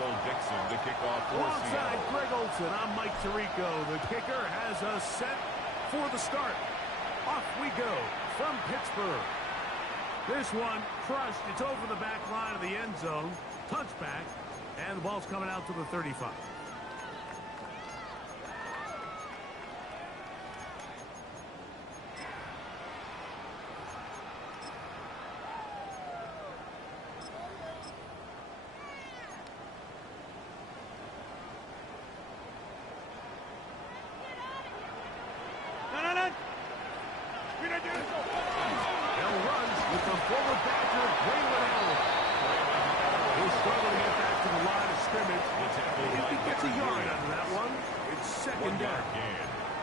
Michael Dixon to kick off for Alongside Seattle. Greg Olson, I'm Mike Tirico. The kicker has us set for the start. Off we go from Pittsburgh. This one crushed. It's over the back line of the end zone. Touchback. And the ball's coming out to the 35.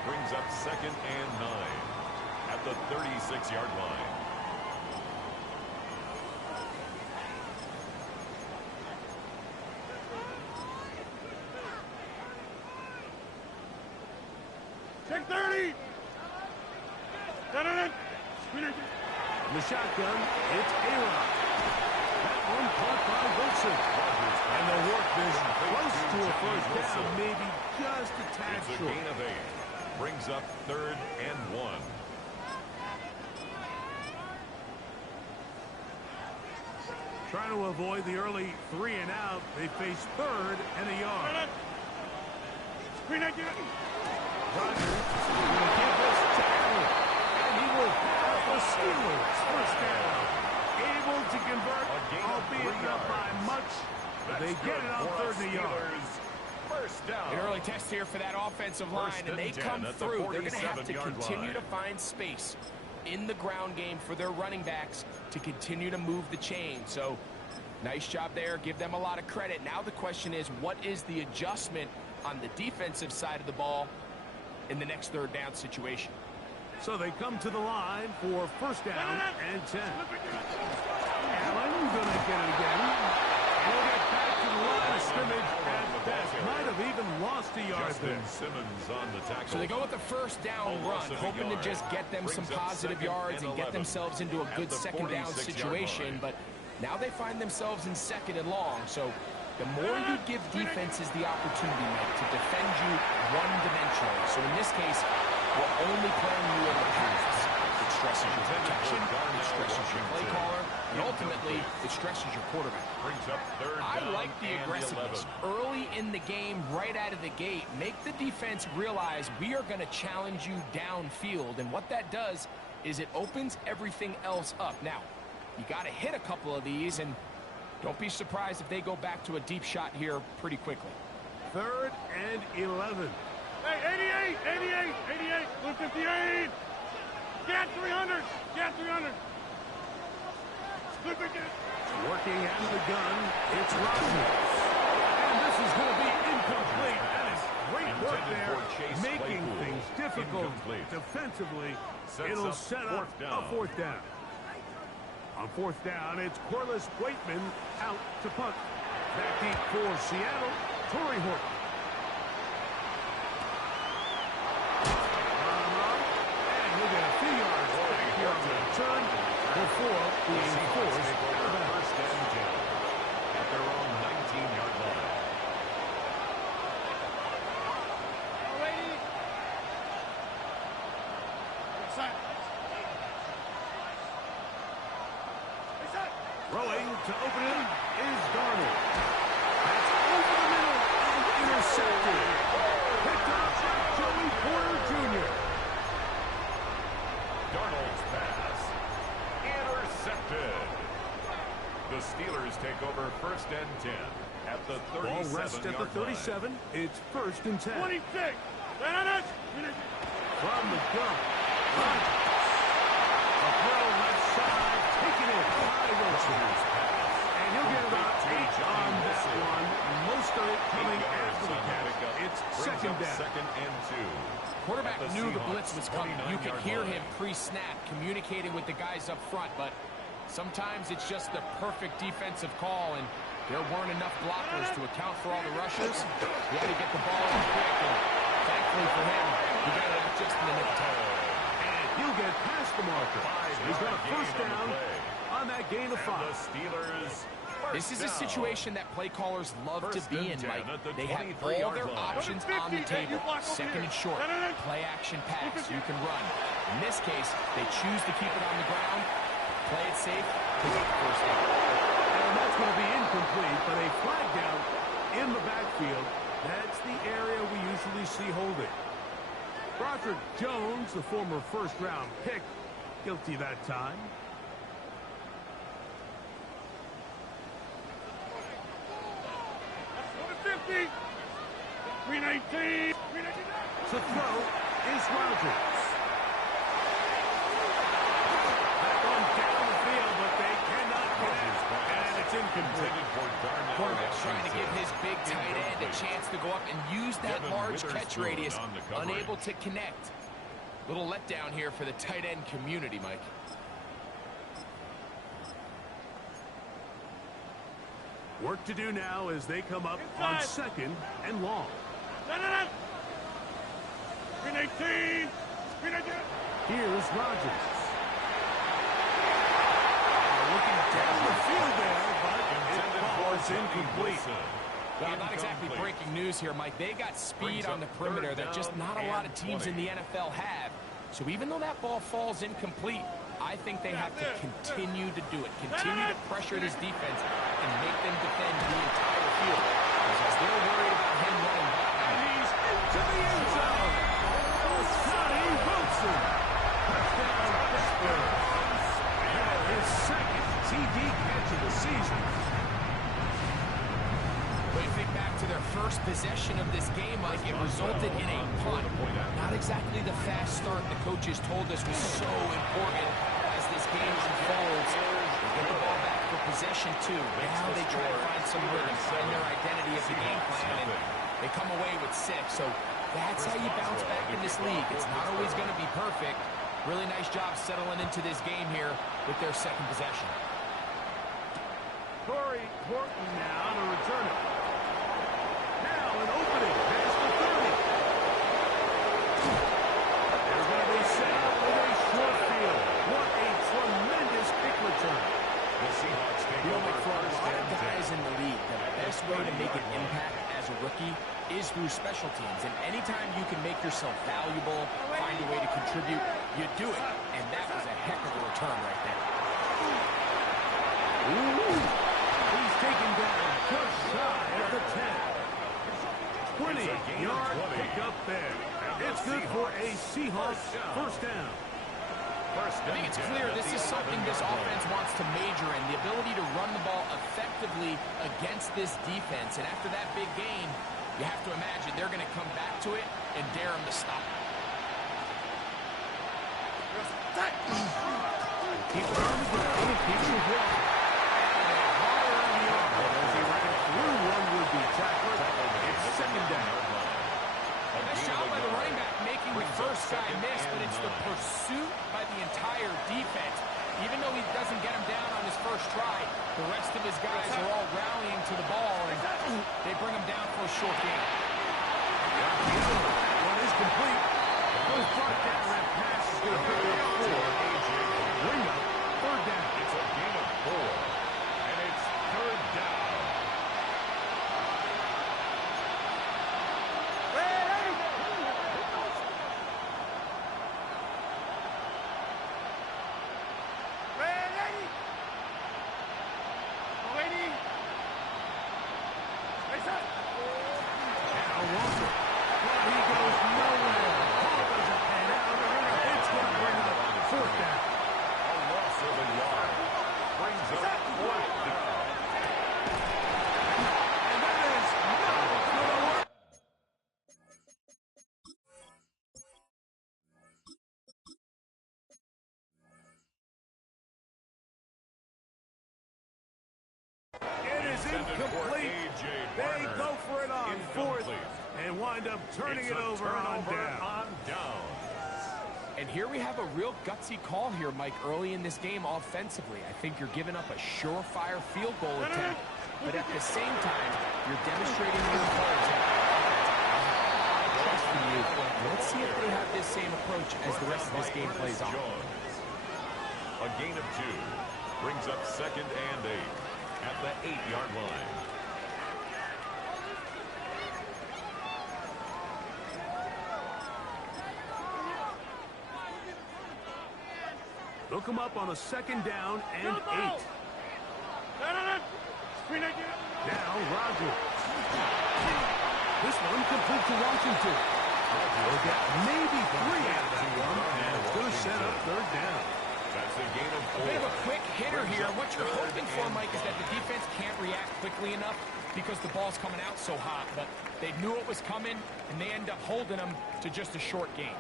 Brings up 2nd and 9 at the 36-yard line. Check 30. In the shotgun, it's A-Rod. That one caught by Wilson. And the work is close to a first down, maybe just a tad It's a short. gain of 8. Brings up 3rd and 1. Trying to avoid the early 3 and out. They face 3rd and a yard. Rodgers going to give this to Allen. And he will have the Steelers first down. Able to convert, albeit not by much. They get it on 3rd and a yard. First down. An early test here for that offensive line, and they come through. They're going to have to continue to find space in the ground game for their running backs to continue to move the chain. So, nice job there. Give them a lot of credit. Now the question is, what is the adjustment on the defensive side of the ball in the next 3rd down situation? So they come to the line for first down and 10. Allen going to get it again. He'll get back to the line of scrimmage, and that might have even lost a yard there. Simmons on the tackle. So they go with the first down run, hoping to just get them some positive yards and get themselves into a good 2nd down situation. But now they find themselves in 2nd and long. So the more you give defenses the opportunity, Mike, to defend you one-dimensionally. So in this case, we're only playing you in the pass. It stresses your protection, it stresses your play caller, and ultimately, it stresses your quarterback. Brings up 3rd I down like the aggressiveness. Early in the game, right out of the gate, make the defense realize we are going to challenge you downfield. And what that does is it opens everything else up. Now, you got to hit a couple of these, and don't be surprised if they go back to a deep shot here pretty quickly. 3rd and 11. Hey, 88, 158. Get 300, get 300. Working out of the gun, it's Rodgers. And this is going to be incomplete. That is great work there, making things difficult defensively. It'll set up a 4th down. On 4th down, it's Corliss Waitman out to punt. Back deep for Seattle, Torrey Horton. And he'll get a few yards back here on the return before being forced out of bounds. First and 10 at their own 19-yard line. Throwing to open him is Darnold. That's over the middle and intercepted. Picked up by Joey Porter Jr. Darnold's pass intercepted. The Steelers take over 1st and 10 at the 37-yard line. Ball rests at the 37. It's 1st and 10. 26. From the gun. Rodgers. A throw left side. Taken in by Wilson. And he'll get about 8 on that one. Most of it coming after the catch. It's 2nd down. 2nd and 2. Quarterback knew the blitz was coming. You could hear him pre-snap communicating with the guys up front, but sometimes it's just the perfect defensive call, and there weren't enough blockers to account for all the rushers. He had to get the ball in quick, and thankfully for him, he got it just in the nick of time. And he'll get past the marker. He's got a first down on that gain of 5. The Steelers This is a situation that play callers love to be in, Mike. They have all their options on the table. Second and short, play action pass, you can run. In this case, they choose to keep it on the ground, play it safe, pick up the first down. And that's going to be incomplete, but a flag down in the backfield. That's the area we usually see holding. Broderick Jones, the former first-round pick, guilty that time. Green 18. To throw is Rodgers. That one down the field, but they cannot connect, and it's incomplete. Quarterback's trying to give his big tight end a chance to go up and use that large catch radius, unable to connect. Little letdown here for the tight end community, Mike. Work to do now as they come up on second and long. Green 18. Green 18. Here's Rodgers. Looking down the field there, but it falls incomplete. Well, not exactly breaking news here, Mike. They got speed on the perimeter that just not a lot of teams in the NFL have. So even though that ball falls incomplete, I think they have to continue to do it. Continue to pressure this defense and make them defend the entire field. Because they're worried about him running by. And he's into the end zone. Sonny Wilson. Touchdown, Pittsburgh. And his second TD catch of the season. When you think back to their first possession of this game, Mike, it resulted in a punt. Not exactly the fast start the coaches told us was so important as this game unfolds. They get the ball back for possession two. Now they try to find some rhythm, find their identity of the game plan, and they come away with 6. So that's how you bounce back in this league. It's not always going to be perfect. Really nice job settling into this game here with their second possession. Corey Horton now to return it. Now an opening past the 30. They're going to be set up with a short field. What a tremendous kick return. The Seahawks take over For a first lot of and guys 10. in the league, the best way to make an impact as a rookie is through special teams. And anytime you can make yourself valuable, find a way to contribute, you do it. And that was a heck of a return right there. Ooh. He's taken down just shy of the 10. 20-yard pickup there. It's good for a Seahawks first down. I think it's clear this is something this offense wants to major in, the ability to run the ball effectively against this defense. And after that big gain, you have to imagine they're going to come back to it and dare them to stop it. Keep it on the ground. Keep it walking. As he ran through one would-be tackler, it's second down. Nice job by the running back making the first guy miss, but it's the pursuit by the entire defense. Even though he doesn't get him down on his first try, the rest of his guys are all rallying to the ball, and they bring him down for a short gain. One is complete. Goes brought down. That pass is going to pick up 4. Bring up third down. It's a gain of 4, and it's third down. Incomplete. They go for it on fourth and wind up turning it over on down. And here we have a real gutsy call here, Mike, early in this game offensively. I think you're giving up a surefire field goal attempt, but at the same time, you're demonstrating to your players that I trust in you. Let's see if they have this same approach as the rest of this game plays on. A gain of 2 brings up second and 8. at the 8-yard line. They'll come up on a 2nd down and 8. Now Rodgers. This one complete to Washington. They'll get maybe 3 out of that one, and it's going to set up 3rd down. That's a gain of 4. They have a quick hitter here. What you're hoping for, Mike, is that the defense can't react quickly enough because the ball's coming out so hot. But they knew it was coming, and they end up holding them to just a short gain.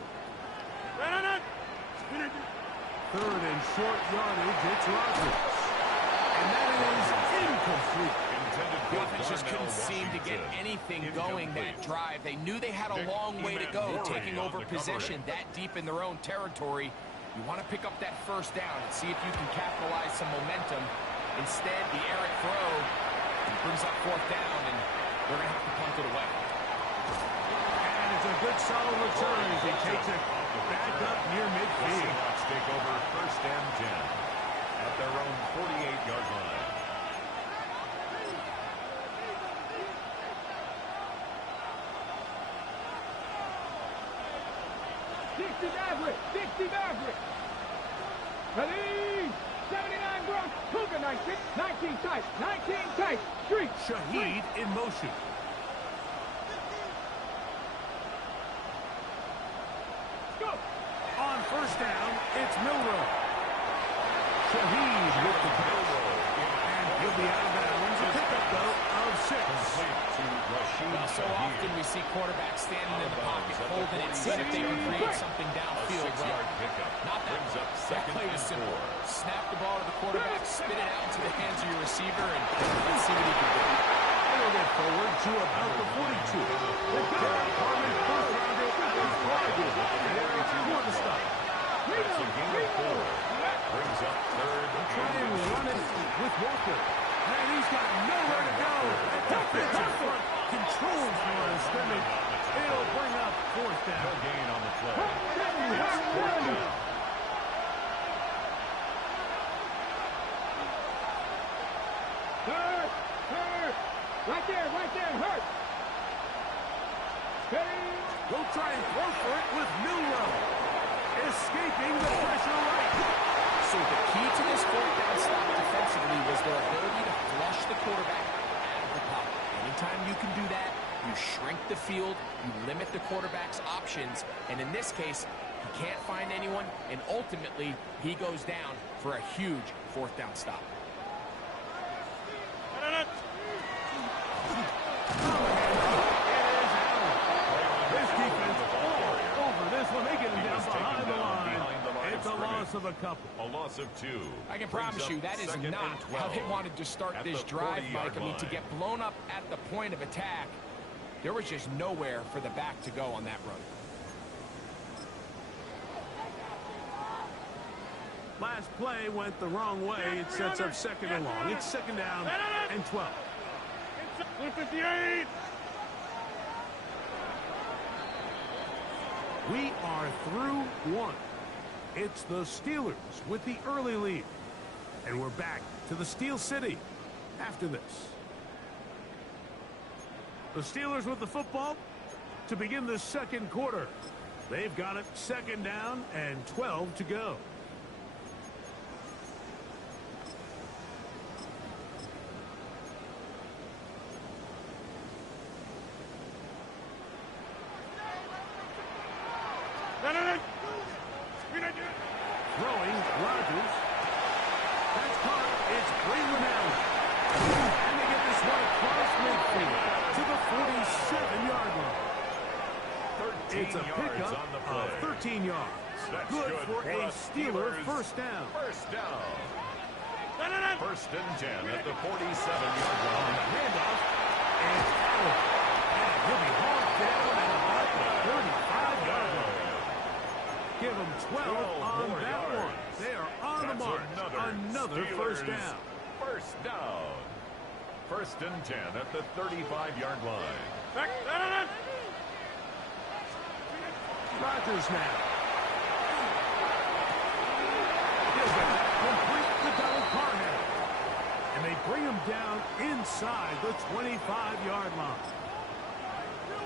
3rd and short yardage, it's Rodgers. And that is incomplete. The offense just couldn't seem to get anything going that drive. They knew they had a long way to go, taking over possession that deep in their own territory. You want to pick up that 1st down and see if you can capitalize some momentum. Instead, the errant throw brings up 4th down, and they're going to have to punt it away. And it's a good solid return as he takes it back up near midfield. Seahawks take over 1st and 10 at their own 48-yard line. Dixie Maverick. Ready? 79 Bronx, Cougar 19 tight, 19 tight, street. Shaheed in motion. Go. On 1st down, it's Milroe. Shaheed with the goal. And he'll be out of bounds. A pickup, though, of 6. Well, so often we see quarterbacks standing in the pocket, holding it, seeing if they can create something downfield. Well, not that. That play was simple. Snap the ball to the quarterback, spit it out into the hands of your receiver, and let's see what he can do. They'll get forward to about the 42. Derek Harmon, 1st rounder, is targeted. There for the stop. That's a gain of 4. Brings up 3rd. Try and run it with Walker. And he's got nowhere to go. Defensive front controls the line of scrimmage. It'll bring up 4th down. No gain on the play. It's 4th down. Hurt. Right there, hurt. Steady. They'll try and throw for it with Milroe. Escaping the pressure right. So the key to this 4th down stop defensively was their ability to flush the quarterback out of the pocket. Anytime you can do that, you shrink the field, you limit the quarterback's options, and in this case, he can't find anyone, and ultimately, he goes down for a huge 4th down stop. This defense all over this one. They get him down behind the line. It's a loss of a couple. A loss of 2. I can promise you that is not how they wanted to start this drive, Mike. I mean, to get blown up at the point of attack, there was just nowhere for the back to go on that run. Last play went the wrong way. It sets up 2nd and long. It's 2nd down and 12. 158. We are through 1. It's the Steelers with the early lead. And we're back to the Steel City after this. The Steelers with the football to begin the 2nd quarter. They've got it 2nd down and 12 to go. Throwing, Rodgers. That's caught. It's Braylon Allen. And they get this one across midfield to the 47-yard line. It's a pickup of 13 yards. That's Good for a Steeler Steelers 1st down. 1st down. 1st and 10 at the 47-yard line. Handoff. And Allen. And he'll be hauled down at about the 35-yard line. Give them 12 on that one. They are on the mark. Another 1st down. 1st down. 1st and 10 at the 35-yard line. Rodgers now. He'll get that complete to Donald Parham. And they bring him down inside the 25-yard line.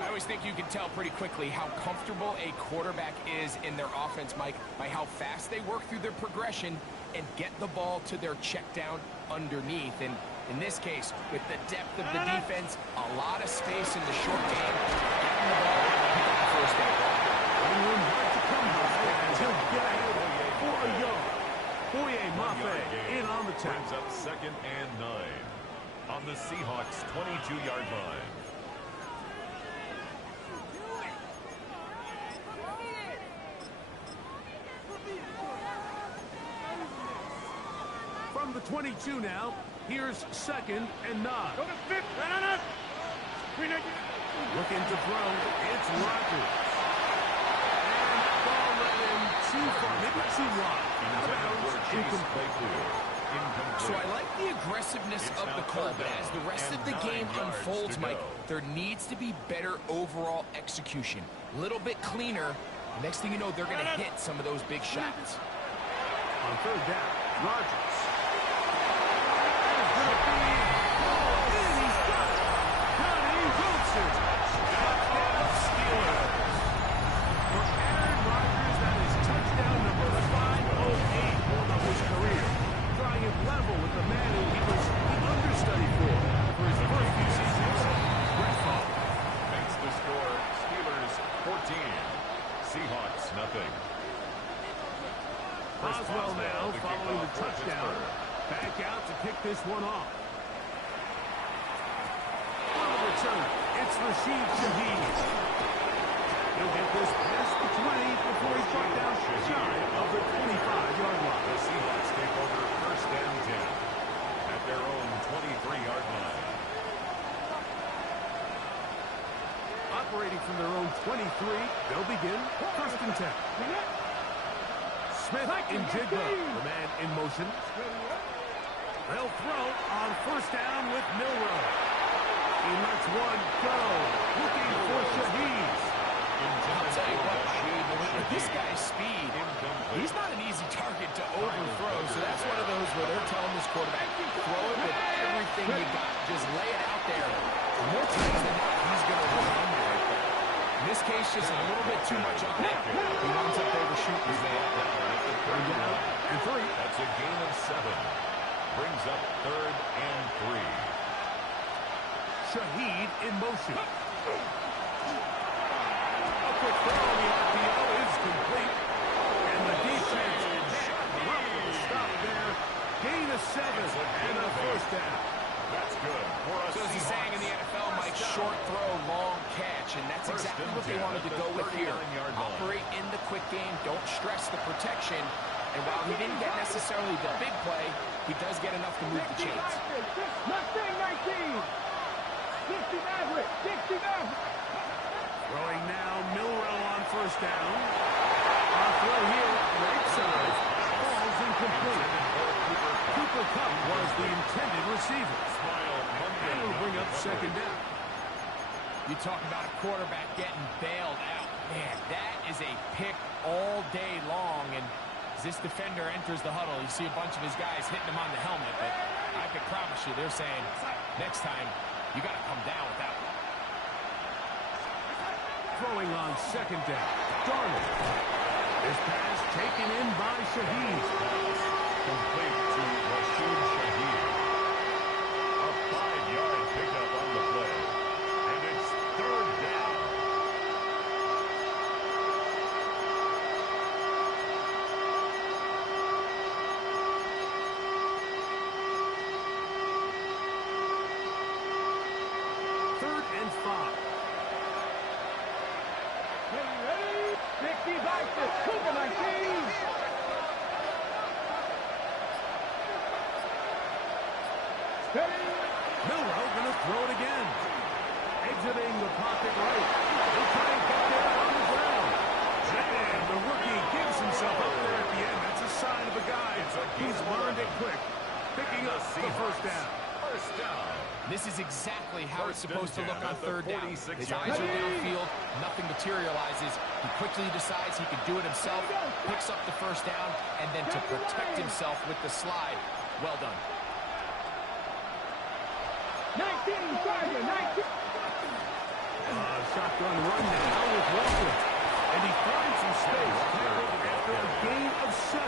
I always think you can tell pretty quickly how comfortable a quarterback is in their offense, Mike, by how fast they work through their progression and get the ball to their check down underneath. And in this case, with the depth of the defense, a lot of space in the short game, getting the ball, picking up the first down. Room hard to come by as he'll get ahead for a yard. Boye Mafe in on the tackle. Brings up 2nd and 9 on the Seahawks' 22-yard line. From the 22 now, here's 2nd and 9. Go to 5th. Looking to throw, it's Rodgers. And that ball led him too far, maybe too wide. Out of bounds, incomplete. So I like the aggressiveness of the call, but as the rest of the game unfolds, Mike, there needs to be better overall execution. A little bit cleaner. Next thing you know, they're going to hit some of those big shots. On 3rd down, Rodgers. Level with the man who he was the understudy for his first few seasons, Brett Favre. Makes the score, Steelers 14, Seahawks nothing. Boswell now following the touchdown. Back out to kick this one off. On the return, it's Rashid Shaheed. He'll get this past the 20 before he's brought down shy of the 25-yard line. The Seahawks take over 1st and 10 at their own 23-yard line. Operating from their own 23, they'll begin 1st and 10. Smith in Jigba, the man in motion. They'll throw on 1st down with Milroe. He lets one go, looking for Shaheed. I'll tell you what, with this guy's speed, he's not an easy target to overthrow, so that's one of those where they're telling this quarterback, throw it with everything you got, just lay it out there. More times than not, he's going to run under it. But in this case, just a little bit too much on it. He winds up overshooting his man. And 3. That's a gain of 7. Brings up 3rd and 3. Shaheed in motion. Quick throw on the RPO is complete. And the defense shut him up with a stop there. Gain of 7 and a 1st down. That's good. So as he's saying in the NFL, Mike, short throw, long catch. And that's exactly what they wanted to go with here. Operate in the quick game. Don't stress the protection. And while he didn't get necessarily the big play, he does get enough to move the chains. Mustang 19. 60 Maverick. 60 Maverick. Throwing now, Milroe on 1st down. On throw here, right side. Falls incomplete. Cooper Kupp was the intended receiver. And will bring up 2nd down. You talk about a quarterback getting bailed out. Man, that is a pick all day long. And as this defender enters the huddle, you see a bunch of his guys hitting him on the helmet. But I can promise you, they're saying, next time, you got to come down with that one. Throwing on 2nd down. Darnold. This pass taken in by Shaheed. Complete to Rashid Shaheed. A 5-yard pickup on the play. And it's 3rd down. Third and 5. Ready? 60 Vices. Cougar 19. Steady. Milroe going to throw it again. Exiting the pocket right. He'll try and get there on the ground. And the rookie gives himself up there at the end. That's a sign of a guy who's learned it quick. Picking up the 1st down. First down. This is exactly how it's supposed to look on 3rd down. His eyes are downfield, nothing materializes. He quickly decides he can do it himself, picks up the 1st down, and then to protect himself with the slide. Well done. 19 target, 19. Shotgun run now with Walker. And he finds some space after a gain of 7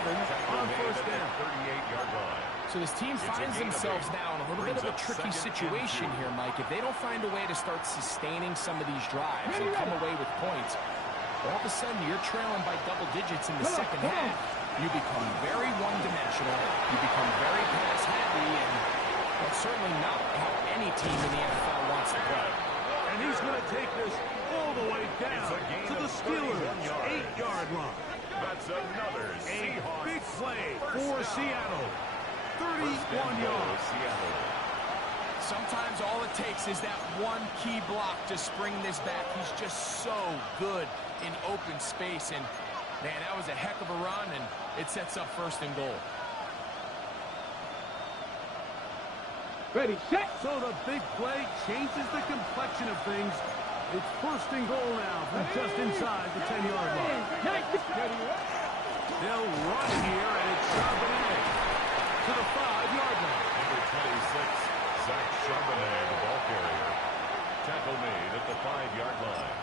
on first down. 38-yard line. So this team finds themselves now in a little bit of a tricky situation here, Mike. If they don't find a way to start sustaining some of these drives and come away with points, all of a sudden you're trailing by double digits in the second half. You become very one-dimensional. You become very pass-heavy, and that's certainly not how any team in the NFL wants to play. And he's going to take this all the way down to the Steelers' 8-yard line. That's another Seahawks. Big play for Seattle. 31 yards. Sometimes all it takes is that one key block to spring this back. He's just so good in open space. And, man, that was a heck of a run, and it sets up 1st and goal. Ready, set. So the big play changes the complexion of things. It's 1st and goal now from just inside the 10-yard line. They'll run here, and it's Charbonnet to the 5-yard line. Number 26, Zach Charbonnet, the ball carrier. Tackle made at the 5-yard line.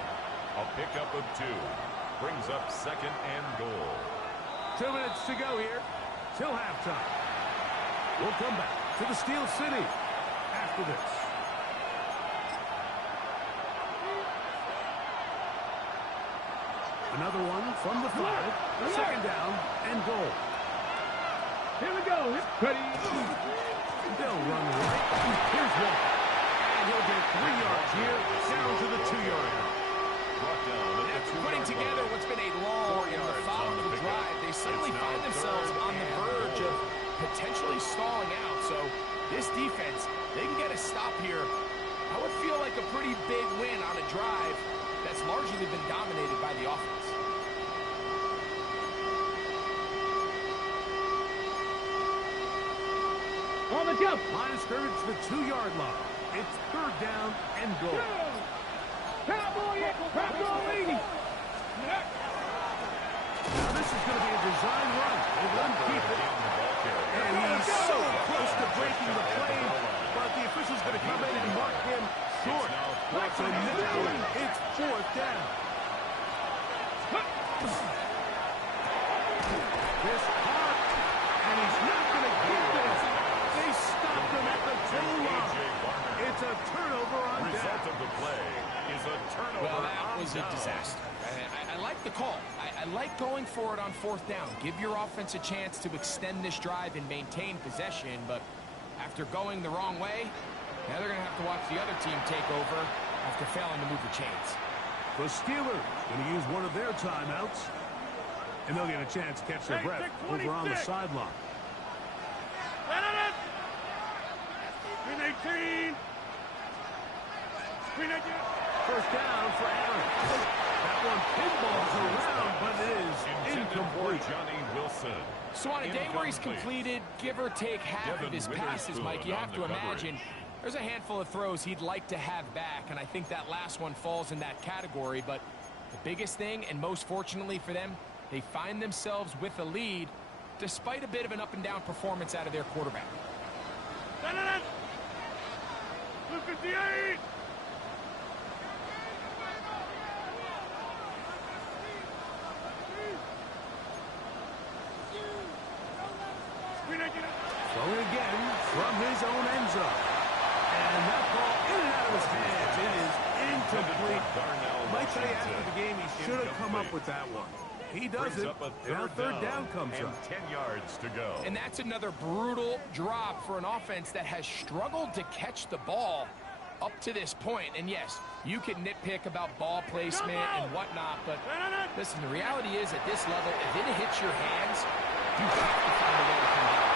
A pickup of 2. Brings up 2nd and goal. 2 minutes to go here till halftime. We'll come back to the Steel City after this. Another one from the 5. 2nd down and goal. Here we go. Ready. They'll run right. Here's one. And he'll get 3 yards here down to the 2-yard line. Brought down at the 2-yard Putting together what's been a long and methodical drive, they suddenly find themselves on the verge of potentially stalling out. So this defense, they can get a stop here. I would feel like a pretty big win on a drive that's largely been dominated by the offense. On the jump. Line of scrimmage, the 2-yard line. It's 3rd down and goal. Cowboy. Now this is going to be a design run. They won't keep it. And he's so close to breaking the plane, but the official's going to come in and mark him short. So now it's 4th down. This hard, and he's not going to get this. They stopped him at the 2-line. It's a turnover on down. Result of the play is a turnover. Well, that was a disaster. I like the call. I like going for it on 4th down. Give your offense a chance to extend this drive and maintain possession, but after going the wrong way, now they're going to have to watch the other team take over after failing to move the chains. The Steelers going to use one of their timeouts, and they'll get a chance to catch their breath over on the sideline. Green 18. Green 18. 1st down for Aaron. That one pinballs around, but it is incomplete. Johnny Wilson. So on a day where he's completed, give or take half of his passes, Mike, you have to imagine there's a handful of throws he'd like to have back, and I think that last one falls in that category. But the biggest thing, and most fortunately for them, they find themselves with a lead despite a bit of an up-and-down performance out of their quarterback. 58. Throwing again from his own end zone. And that ball in and out of his hands. It is incomplete. Might say after the game he should have come up with that one. He does it. Now 3rd down comes up. 10 yards to go. And that's another brutal drop for an offense that has struggled to catch the ball up to this point. And yes, you can nitpick about ball placement and whatnot, but listen, the reality is at this level, if it hits your hands, you have to find a way to come down.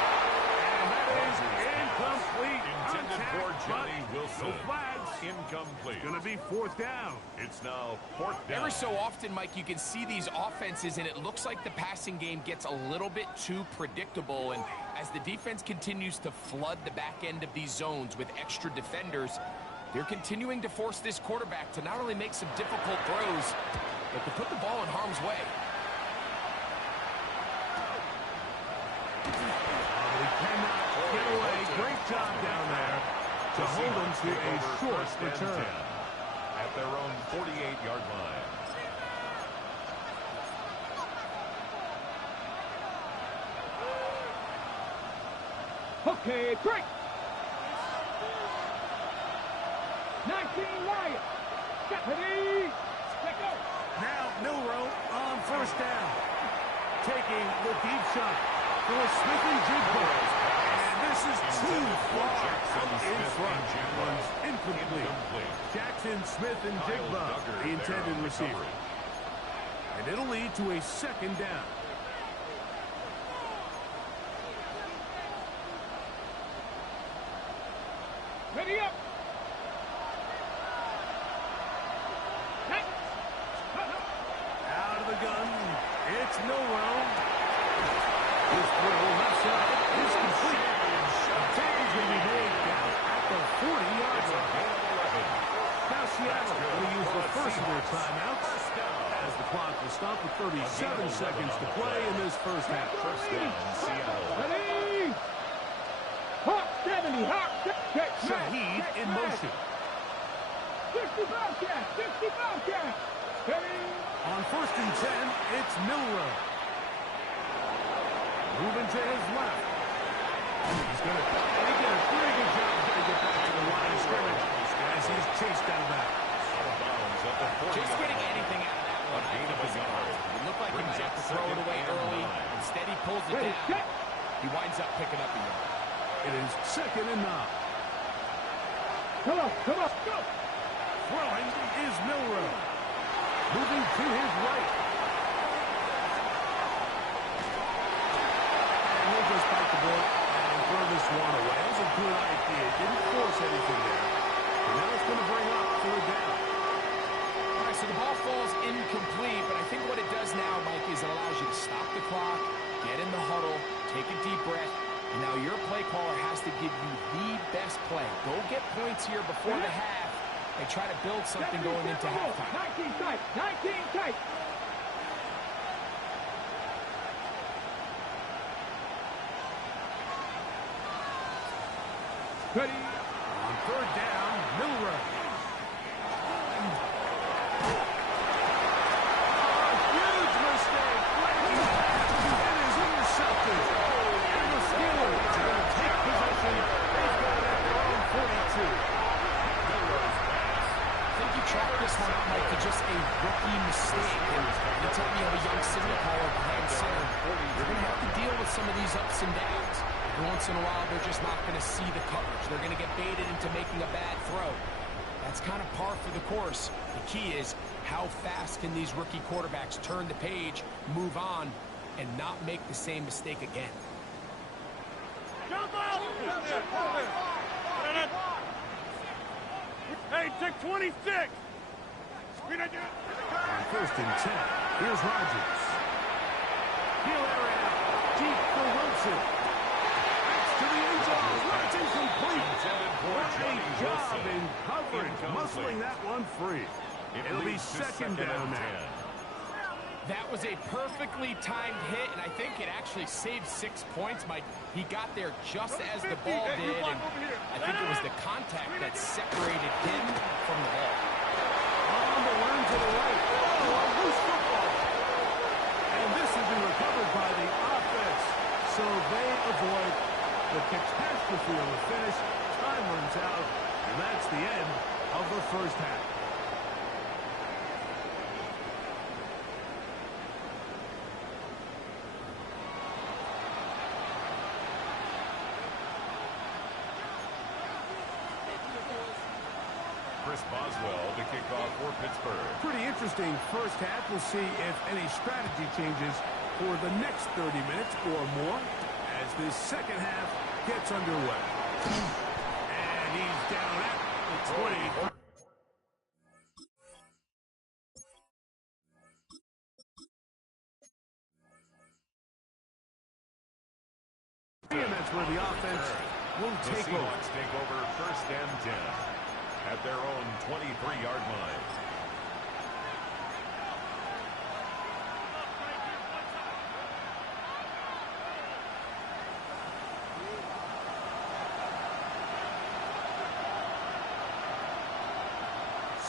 And that is incomplete. Intended for Johnny Wilson. No flags. Incomplete. Going to be 4th down. It's now 4th down. Every so often, Mike, you can see these offenses, and it looks like the passing game gets a little bit too predictable. And as the defense continues to flood the back end of these zones with extra defenders, they're continuing to force this quarterback to not only make some difficult throws, but to put the ball in harm's way. He cannot get away. Great job down there. to hold them to a short return. At their own 48-yard line. Okay, break. 19 Lions. Ready. Let go. Now Milroe on first down. Taking the deep shot for Smith-Njigba. And this is too far out in front. One's incomplete. Jackson Smith-Njigba, the intended receiver. And it'll lead to a second down. Ready up. Out of the gun. It's Milroe. His throw left side is complete. The tackle's going to be made down at the 40-yard line. Now Seattle will use the first of their timeouts as the clock will stop with 37 seconds to play in this first half. First down, Seattle. Ready. Hawk 70. Hawk. Shaheed in motion. 65 catch. 65 catch. Ready. On first and 10, it's Milroe. Moving to his left. He's going to get a pretty good job trying to get back to the line of scrimmage as he's chased down back. Just getting anything out of that one, I think, was important. It looked like he might have to throw it away early. Instead, he pulls it down. He winds up picking up a yard. It is second and 9. Come on. Come on. Go. Throwing is Milroe. Moving to his right. And he'll just bite the bullet and throw this one away. It was a good idea. Didn't force anything there. And now it's going to bring up third down. All right, so the ball falls incomplete, but I think what it does now, Mike, is it allows you to stop the clock, get in the huddle, take a deep breath, and now your play caller has to give you the best play. Go get points here before the half and try to build something going into halftime. 19 tight. 19 tight. Ready. On third down, Milroe. Huge mistake. It is intercepted. And the Steelers are going to take possession. They've got it at their own 42. I think you chalk this one up, Mike, to just a rookie mistake. And anytime you have a young signal caller behind center, you're going to have to deal with some of these ups and downs. Every once in a while, they're just not going to see the coverage. They're going to get baited into making a bad throw. That's kind of par for the course. The key is how fast can these rookie quarterbacks turn the page, move on, and not make the same mistake again. Jump out! Hey, take 26! On first and 10, here's Rodgers. He'll air it out. Deep for Wilson. To the end zone. That's incomplete. Great job in coverage. Muscling that one free. It'll be second down now. That was a perfectly timed hit, and I think it actually saved 6 points, Mike. He got there just as the ball did, and I think it was the contact that separated him from the ball. On the run to the right. Oh, a loose football. And this will be recovered by the offense. So they avoid the catastrophe of the finish. Time runs out, and that's the end of the first half. Chris Boswell to kick off for Pittsburgh. Pretty interesting first half. We'll see if any strategy changes for the next 30 minutes or more as this second half gets underway. And he's down at the 20. And that's where the offense will take over. Seahawks take over first and 10 at their own 23-yard line.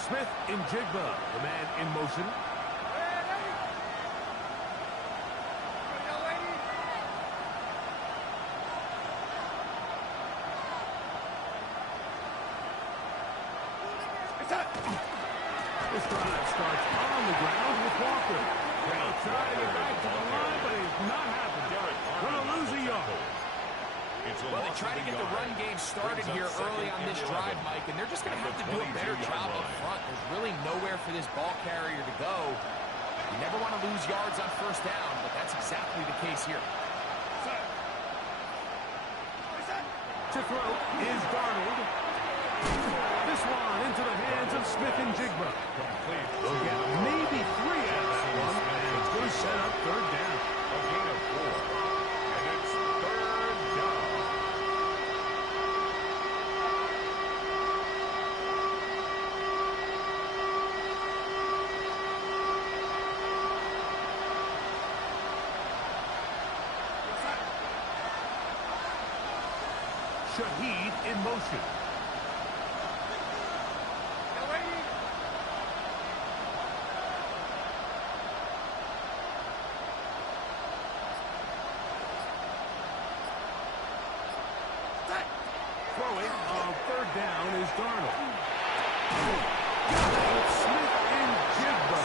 Smith in Jigba, the man in motion. This drive starts on the ground with Walker. They'll try to get back to the line, but it's not happening. Going to lose a yard. Well, they try to get the run game started here early on this drive, Mike, and they're just going to have to do a better job up front. There's really nowhere for this ball carrier to go. You never want to lose yards on first down, but that's exactly the case here. To throw is Darnold. This one into the hands of Smith and Jigba. They'll get maybe 3 out of that one, and it's going to set up third down. A gain of 4. And it's third down. Shaheed in motion. Throwing on third down is Darnold. Smith in Jigba.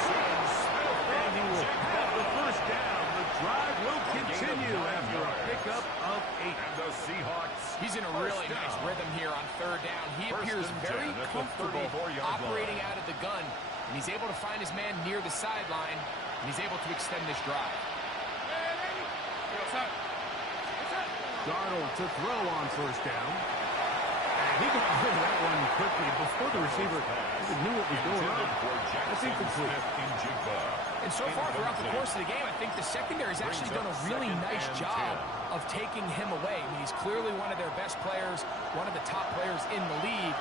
And he will have the first down. The drive will continue after a pickup of 8. And the Seahawks. He's in a really nice rhythm here on third down. He appears very comfortable operating out of the gun, and he's able to find his man near the sideline, and he's able to extend this drive. Darnold to throw on first down. And he got rid of that one quickly before the receiver even knew what was going on. That's incomplete. And so far throughout the course of the game, I think the secondary's actually done a really nice job of taking him away. I mean, he's clearly one of their best players, one of the top players in the league.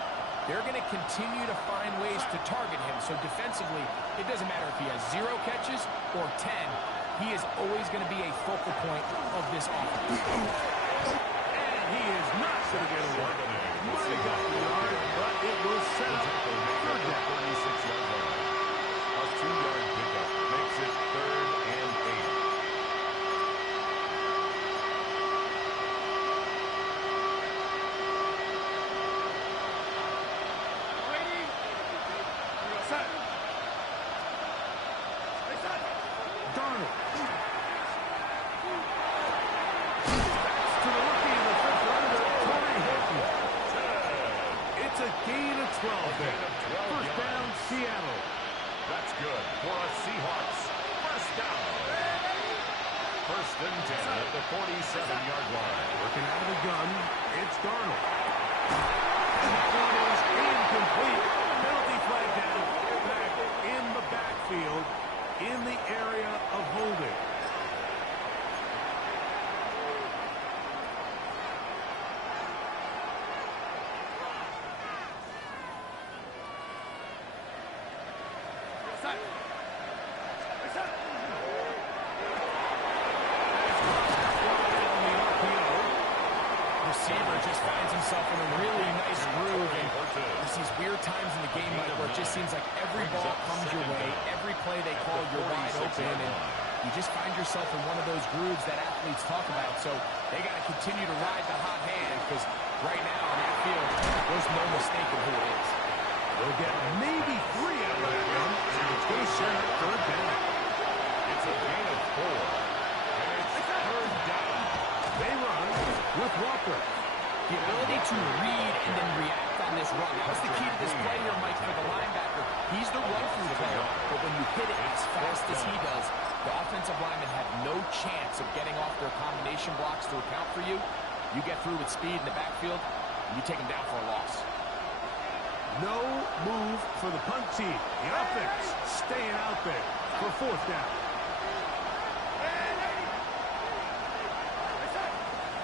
They're going to continue to find ways to target him. So defensively, it doesn't matter if he has 0 catches or 10. He is always going to be a focal point of this offense. And he is not going to get away. Might have got the yard, but it will set up third down. 36-yard line. A 2-yard pickup makes it third and 8. Darnold. To the rookie in the 5th rounder, Torrey Hilton. It's a gain of 12 there. First down, Seattle. That's good for a Seahawks first down. First and 10 at the 47-yard line. Working out of the gun, it's Darnold. And that one is incomplete. Penalty flag down. Back in the backfield, in the area of holding. Receiver just finds himself in a really nice groove, and there's these weird times in the game, Mike, where it just seems like every ball comes your way, every play they call, you're wide open, and you just find yourself in one of those grooves that athletes talk about. So they got to continue to ride the hot hand, because right now in that field, there's no mistaking who it is. They'll get maybe 3 out of that one, and it's going to set up third down. It's a gain of 4. And it's third down. They run with Walker. The ability to read and then react on this run. That was the key to this play here, Mike, for the linebacker. He's the run-through player, but when you hit it as fast as he does, the offensive linemen have no chance of getting off their combination blocks to account for you. You get through with speed in the backfield, and you take them down for a loss. No move for the punt team. The offense staying out there for fourth down.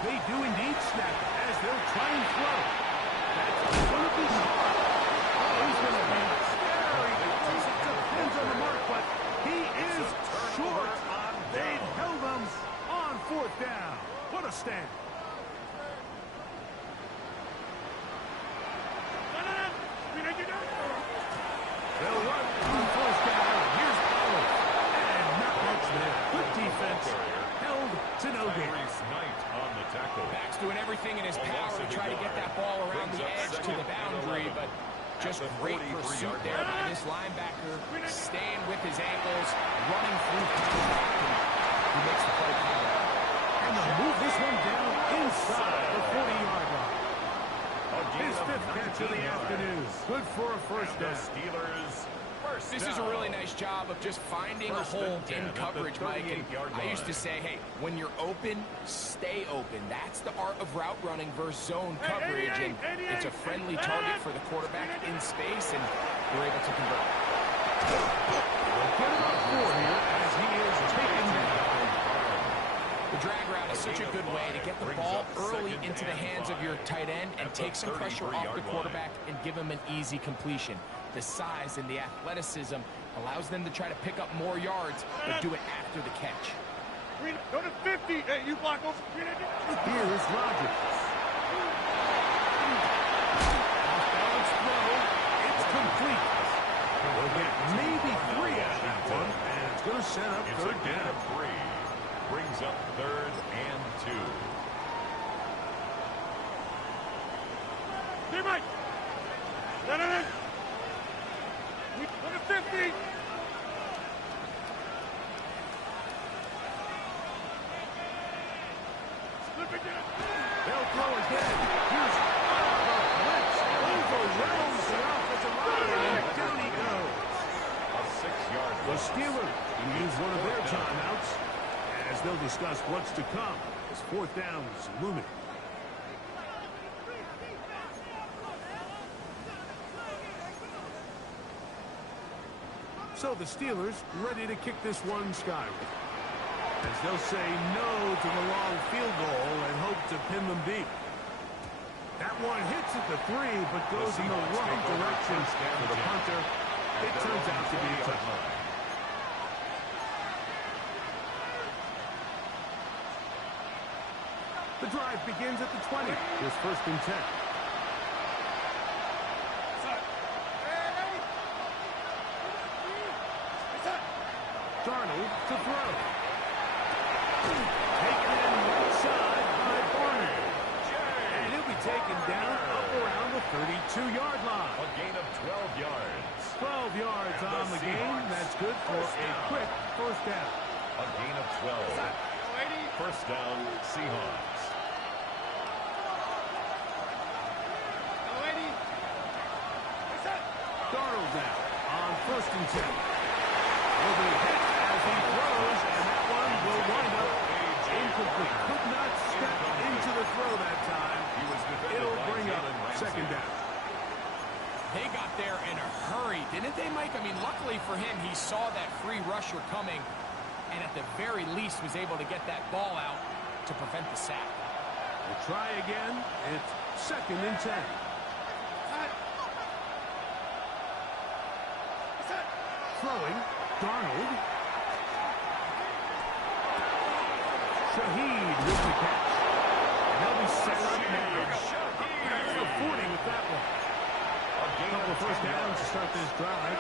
They do indeed snap it as they'll try and throw. That's going to be hard. Oh, he's going to be very close. It depends on the mark, but he is short. They've held him on fourth down. What a stand. Scott's doing everything in his power to try to get that ball around the edge to the boundary, but just great pursuit there by this linebacker, staying with his ankles, running through contact, and he makes the play count. And they'll move this one down inside the 40-yard line. His fifth catch of the afternoon. Good for a first down. Steelers. This is a really nice job of just finding a hole in coverage, Mike. And I used to say, hey, when you're open, stay open. That's the art of route running versus zone coverage. And it's a friendly target for the quarterback in space, and we're able to convert. We'll get him up for here as he is taken down. The drag route is such a good way to get the ball early into the hands of your tight end and take some pressure off the quarterback and give him an easy completion. The size and the athleticism allows them to try to pick up more yards, but do it after the catch. Go to 50. Hey, you block over. Here is Rodgers. Off-balance throw. It's complete. We'll get maybe 3 out of that one, and it's going to set up third down. 3. Brings up 3rd and 2. Hey, Mike. No. Go to 50. Slip it down. They'll throw again. Here's Blitz. Overwhelms the offensive line, and down he goes. A 6-yard The Steelers use one of their timeouts as they'll discuss what's to come as fourth down is looming. So the Steelers ready to kick this one skyward, as they'll say no to the long field goal and hope to pin them deep. That one hits at the 3, but goes in the wrong direction for the punter. It turns out to be a touchdown. The drive begins at the 20. Here's 1st and 10. Darnold to throw. Taken in right side by Barnard. And he'll be taken down up around the 32-yard line. A gain of 12 yards. 12 yards on the game. That's good for a quick first down. A gain of 12. First down, Seahawks. Darnold now on 1st and 10. Will be hit as he throws, and that one will wind up incomplete. Could not step into the throw that time. It'll bring up 2nd down. They got there in a hurry, didn't they, Mike? I mean, luckily for him, he saw that free rusher coming, and at the very least was able to get that ball out to prevent the sack. We'll try again. It's 2nd and 10. Throwing, Darnold. Shaheed with the catch. And they'll be set up now. That's the 40 with that one. A couple of first downs to start this drive.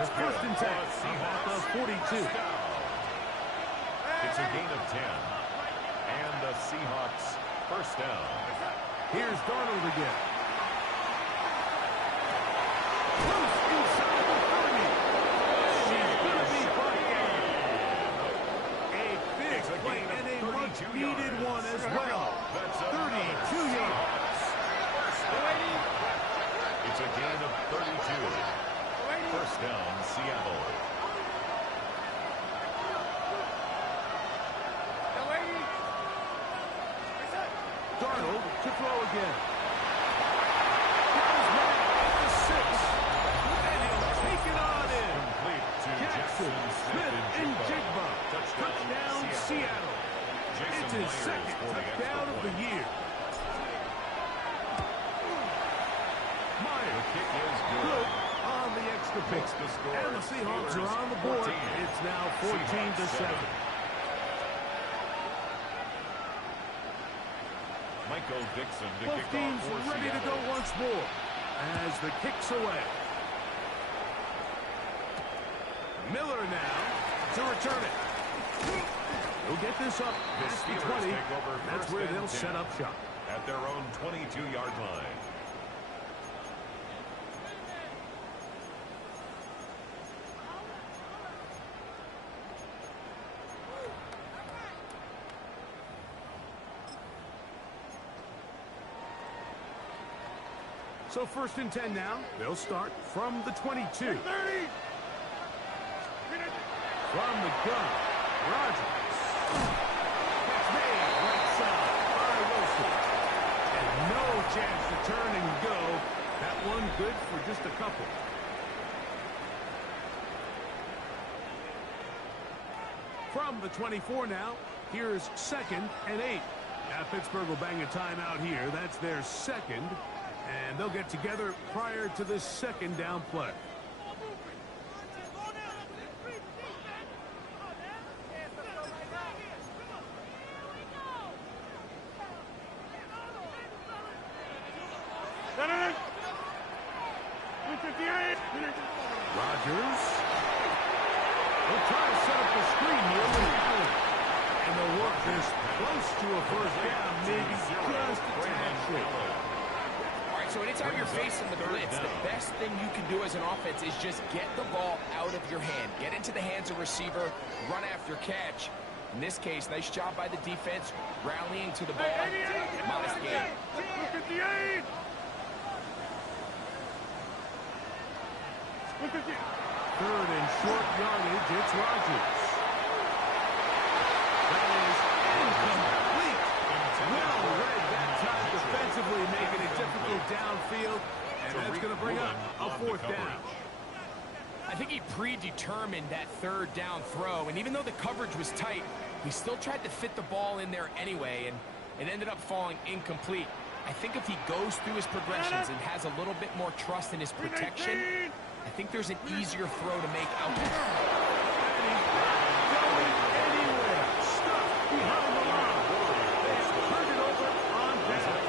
It's 1st and 10. About the 42. It's a gain of 10. And the Seahawks first down. Here's Darnold again. Close inside the 30. She's going to be brought down. A big play and a much-needed one as well. 32 yards. It's a gain of 32. First down, Seattle. Darnold to throw again. Goes back at the 6. And he'll take it on in. Complete to Jackson, Smith, and Jigba. Touchdown, Seattle. It's his 2nd touchdown of the year. Myers, Kick is good good. on the extra point. And the Seahawks are on the board. It's now 14-7. Michael Dixon to Both kick teams off for ready to Seattle. go once more as the kick's away. Miller now to return it. He'll get this up past the 20. That's where they'll set up shop. at their own 22-yard line. So 1st and 10 now. They'll start from the 22. 30. From the gun, Rodgers. It's made right side by Wilson. And no chance to turn and go. That one good for just a couple. From the 24 now, here's 2nd and 8. Now Pittsburgh will bang a timeout here. That's their second. And they'll get together prior to this 2nd down play. Rodgers. They'll try to set up the screen here with Allen. And they'll work this close to a 1st down, maybe just a tad short. So anytime you're facing the blitz, the best thing you can do as an offense is just get the ball out of your hand. Get into the hands of receiver, run after catch. In this case, nice job by the defense, rallying to the ball. Modest gain. Third and short yardage, it's Rodgers. That is incomplete. Well read that time defensively, making it difficult downfield, and that's going to bring up a 4th down. I think he predetermined that 3rd down throw, and even though the coverage was tight, he still tried to fit the ball in there anyway, and it ended up falling incomplete. I think if he goes through his progressions and has a little bit more trust in his protection, I think there's an easier throw to make out there. Going anywhere. Stuck behind the line. They turned it over on down.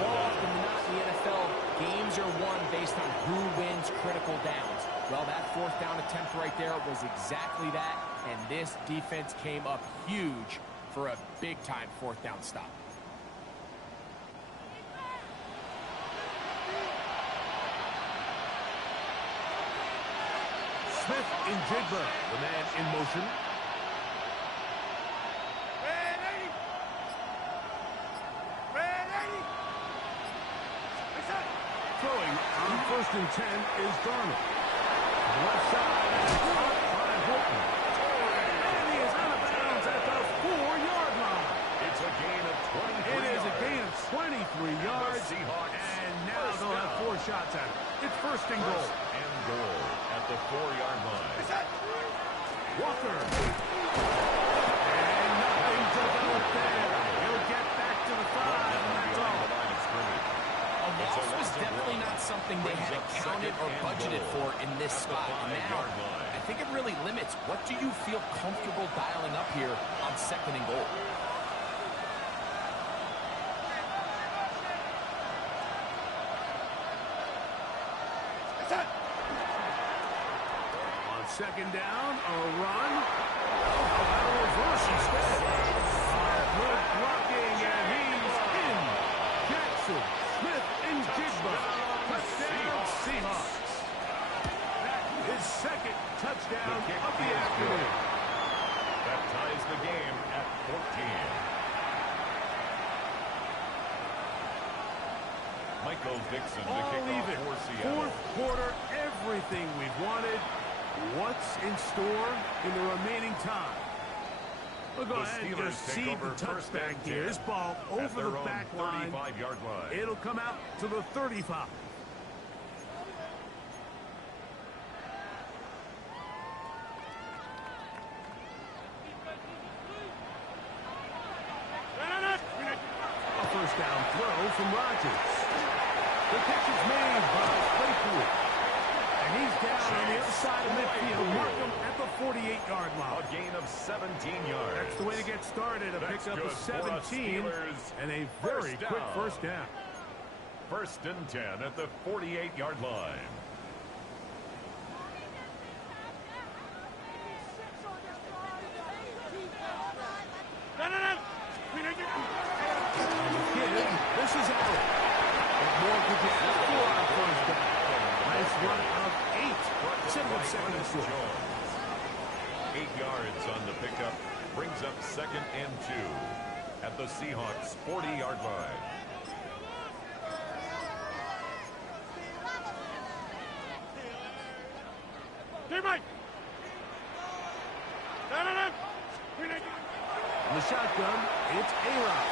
More often than not in the NFL, games are won based on who wins critical downs. Well, that 4th down attempt right there was exactly that, and this defense came up huge for a big-time 4th down stop. Smith in Jigba, the man in motion. Throwing on 1st and 10 is Darnold. Left side, caught by Horton. And he is out of bounds at the 4-yard line. It's a gain of 23 It is yards. a gain of 23 yards. And now they'll have 4 shots at it. It's 1st and goal. And goal at the 4-yard line. Walker. And nothing developed there. He'll get back to the 5, and that's all. A loss was definitely not something they had accounted or budgeted for in this spot. And now, I think it really limits what do you feel comfortable dialing up here on 2nd and goal. On 2nd down, a run. A reverse instead. Good blocking, and he's in. Jackson, Smith, and Jigba. Touchdown, Seahawks. His 2nd touchdown of the afternoon. That ties the game at 14. Michael Dixon to All kick off even. for Seattle. 4th quarter, everything we've wanted. What's in store in the remaining time? We'll go ahead and just see the touchback here. This ball over the back line. 35-yard line. It'll come out to the 35. A 1st down throw from Rodgers. The catch is made by Claypool. And he's down on the other side of midfield. Mark him at the 48-yard line. A gain of 17 yards. That's the way to get started. A That's pickup good of for us 17 Steelers. and a very quick 1st down. 1st and 10 at the 48-yard line. jab for a first down. Nice run of 8. 7 seconds short. 8 yards on the pickup. Brings up 2nd and 2 at the Seahawks' 40-yard line. On the shotgun, it's A-Rod.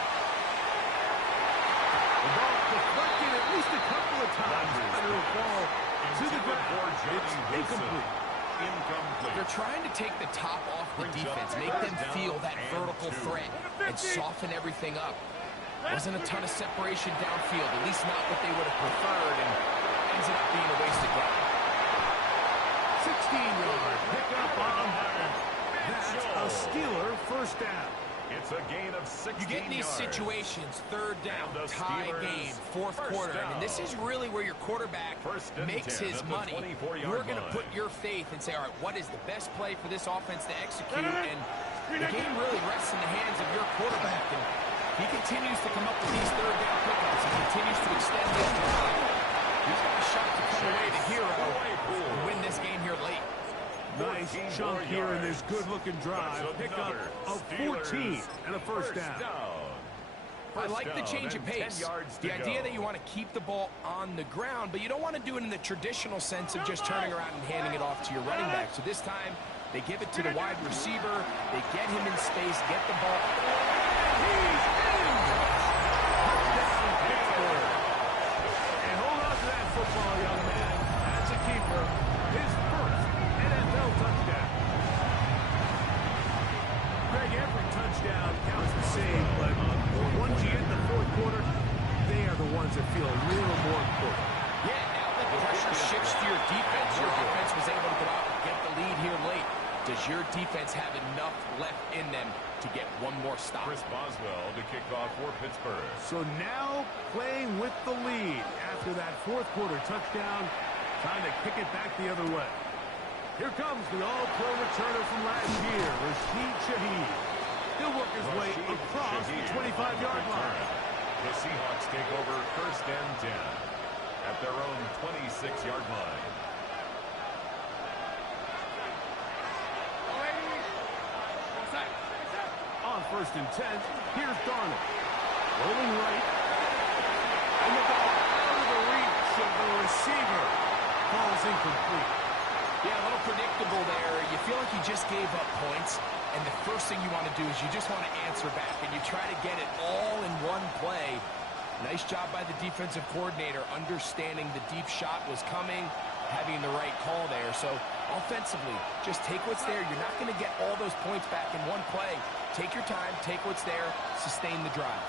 The ball deflected at least a couple of times. And it'll fall to the ground. It's incomplete. They're trying to take the top off the defense, make them feel that vertical threat, and soften everything up. Wasn't a ton of separation downfield, at least not what they would have preferred, and ends up being a wasted ground. 16-yard pickup on that. That's a Steeler first down. It's a gain of 16 You get in these situations, 3rd down, tie game, 4th quarter. I mean, this is really where your quarterback makes his money. You're going to put your faith and say, all right, what is the best play for this offense to execute? And the game really rests in the hands of your quarterback. And he continues to come up with these 3rd down pickups. He continues to extend this drive. He's got a shot to come away the hero and win this game here late. Nice chunk here in this good-looking drive. Pickup of 14 and a first down. I like the change of pace. The idea that you want to keep the ball on the ground, but you don't want to do it in the traditional sense of just turning around and handing it off to your running back. So this time, they give it to the wide receiver. They get him in space, get the ball. He's in! Touchdown, Pittsburgh. And hold on to that football, young man. That's a keeper. His first NFL touchdown. Greg, every touchdown counts the same, but the ones you get in the 4th quarter, they are the ones that feel a little more important. Yeah, now that the pressure shifts to your defense, your offense was able to go out and get the lead here late. Does your defense have enough left in them to get one more stop? Chris Boswell to kick off for Pittsburgh. So now playing with the lead after that 4th quarter touchdown, trying to kick it back the other way. Here comes the all-pro returner from last year, Rashid Shaheed. He'll work his way across the 25-yard line. The Seahawks take over 1st and 10 at their own 26-yard line. On 1st and 10, here's Darnold. Rolling right. And the ball out of the reach of the receiver. Ball's incomplete. Yeah, a little predictable there. You feel like you just gave up points, and the first thing you want to do is you just want to answer back, and you try to get it all in one play. Nice job by the defensive coordinator, understanding the deep shot was coming, having the right call there. So offensively, just take what's there. You're not going to get all those points back in one play. Take your time, take what's there, sustain the drive.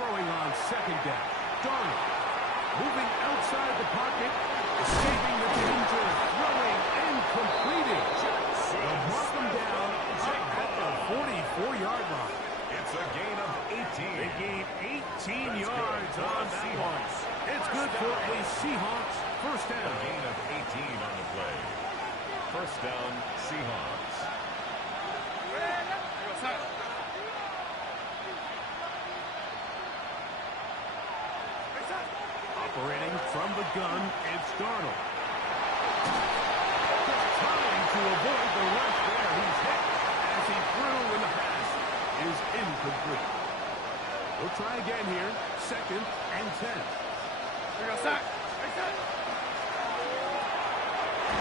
Throwing on 2nd down. Darnold moving outside the pocket, escaping the danger, throwing and completing. They'll mark him down at the 44-yard line. It's a gain of 18. They gain 18 yards on that one. It's good for a Seahawks first down. A gain of 18 on the play. First down, Seahawks. Operating from the gun, it's Darnold. Just trying to avoid the rush there. He's hit as he threw, and the pass is incomplete. We'll try again here. 2nd and 10.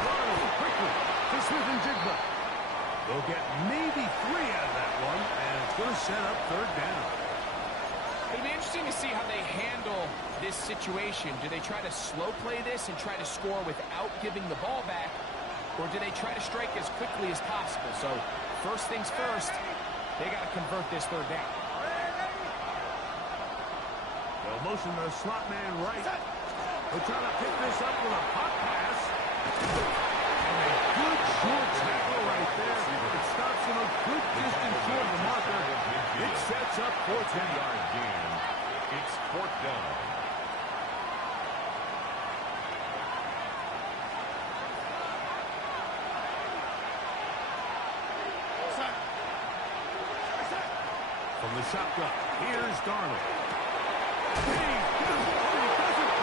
Darnold quickly to Smith-Njigba. They'll get maybe 3 out of that one, and it's going to set up 3rd down. It'll be interesting to see how they handle this situation. Do they try to slow play this and try to score without giving the ball back, or do they try to strike as quickly as possible? So first things first, they got to convert this 3rd down. They'll motion the slot man right. They'll try to pick this up with a hot pass. And a good short tackle right there. It stops him a good distance toward the marker. It sets up 4th down. 2-yard gain. It's 4th down. From the shotgun, here's Darnold. He doesn't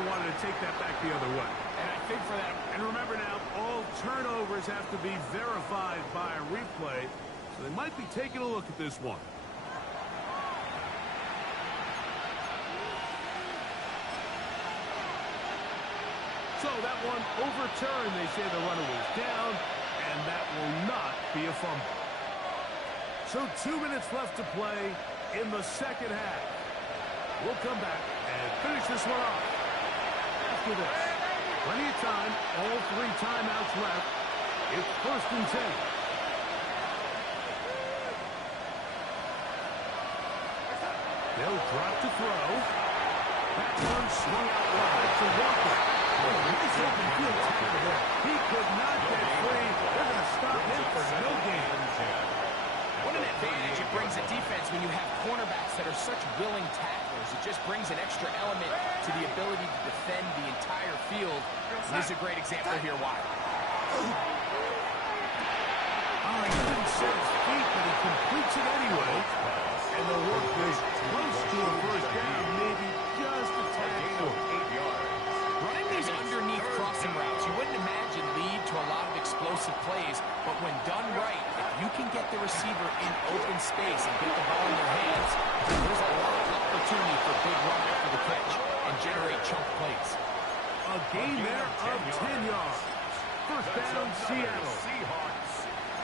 really wanted to take that back the other way. And I think for that... And remember now, all turnovers have to be verified by a replay, so they might be taking a look at this one. So that one overturned. They say the runner was down, and that will not be a fumble. So 2 minutes left to play in the second half. We'll come back and finish this one off after this. Plenty of time, all 3 timeouts left. It's 1st and 10. They'll drop to throw. That one swung out wide to Walker. Nice open field tackle there. He could not get free. They're going to stop him for no gain. What an advantage it brings a defense when you have cornerbacks that are such willing tacklers. It just brings an extra element to the ability to defend the entire field. And this is a great example here why. Oh, he couldn't set his feet, but he completes it anyway. And the work is close to a first down, maybe just a tad short. 8 yards. Running these underneath crossing routes, you wouldn't imagine lead to a lot of explosive plays, but when done right, if you can get the receiver in open space and get the ball in their hands, there's a lot of opportunity for big run after the catch and generate chunk plays. A gain there of 10 yards. First down, Seattle.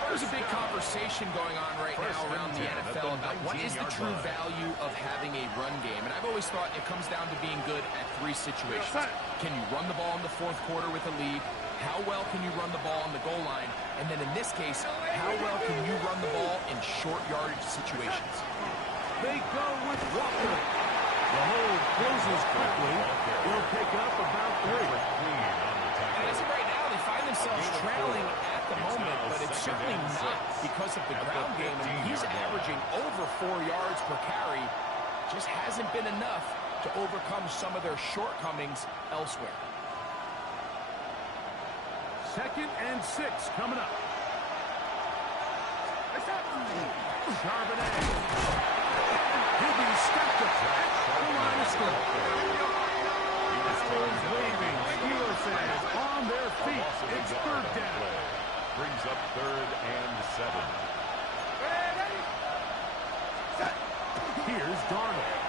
There's a big conversation going on right now around the NFL about what is the true value of having a run game. And I've always thought it comes down to being good at 3 situations. Can you run the ball in the 4th quarter with a lead? How well can you run the ball on the goal line? And then in this case, how well can you run the ball in short yardage situations? They go with Walker. The hold closes quickly. They'll pick up about 3. And as of right now, they find themselves trailing at the moment, but it's certainly not because of the ground game. I mean, he's averaging over 4 yards per carry. Just hasn't been enough to overcome some of their shortcomings elsewhere. 2nd and 6 coming up. Charbonnet. He'll be stepped up at the line of scrimmage. Arrows waving. Steelers fans on their feet. It's 3rd down. Brings up 3rd and 7. Here's Darnold.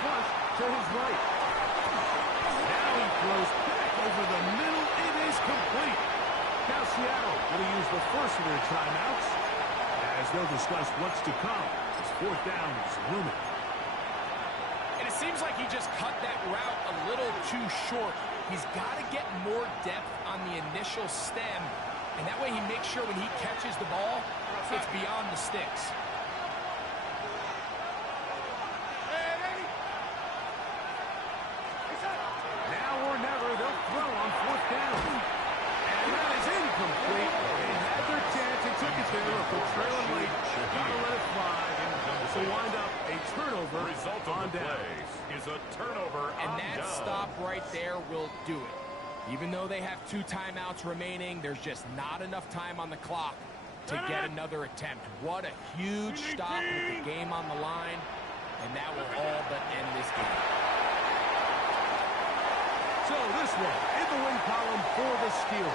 Flush to his right. Now he throws back over the middle. It is complete. Now Seattle will use the first of their timeouts as they'll discuss what's to come. His 4th down is looming. And it seems like he just cut that route a little too short. He's got to get more depth on the initial stem, and that way he makes sure when he catches the ball, it's beyond the sticks. Now or never, they'll throw on 4th down. And that is incomplete. They had their chance. They took it there. Look, they're trailing late. Gotta let it fly. And to wind up a turnover on down. Is a turnover And on that down. stop right there will do it. Even though they have 2 timeouts remaining, there's just not enough time on the clock to get another attempt. What a huge stop with the game on the line, and that will all but end this game. So this one in the win column for the Steelers.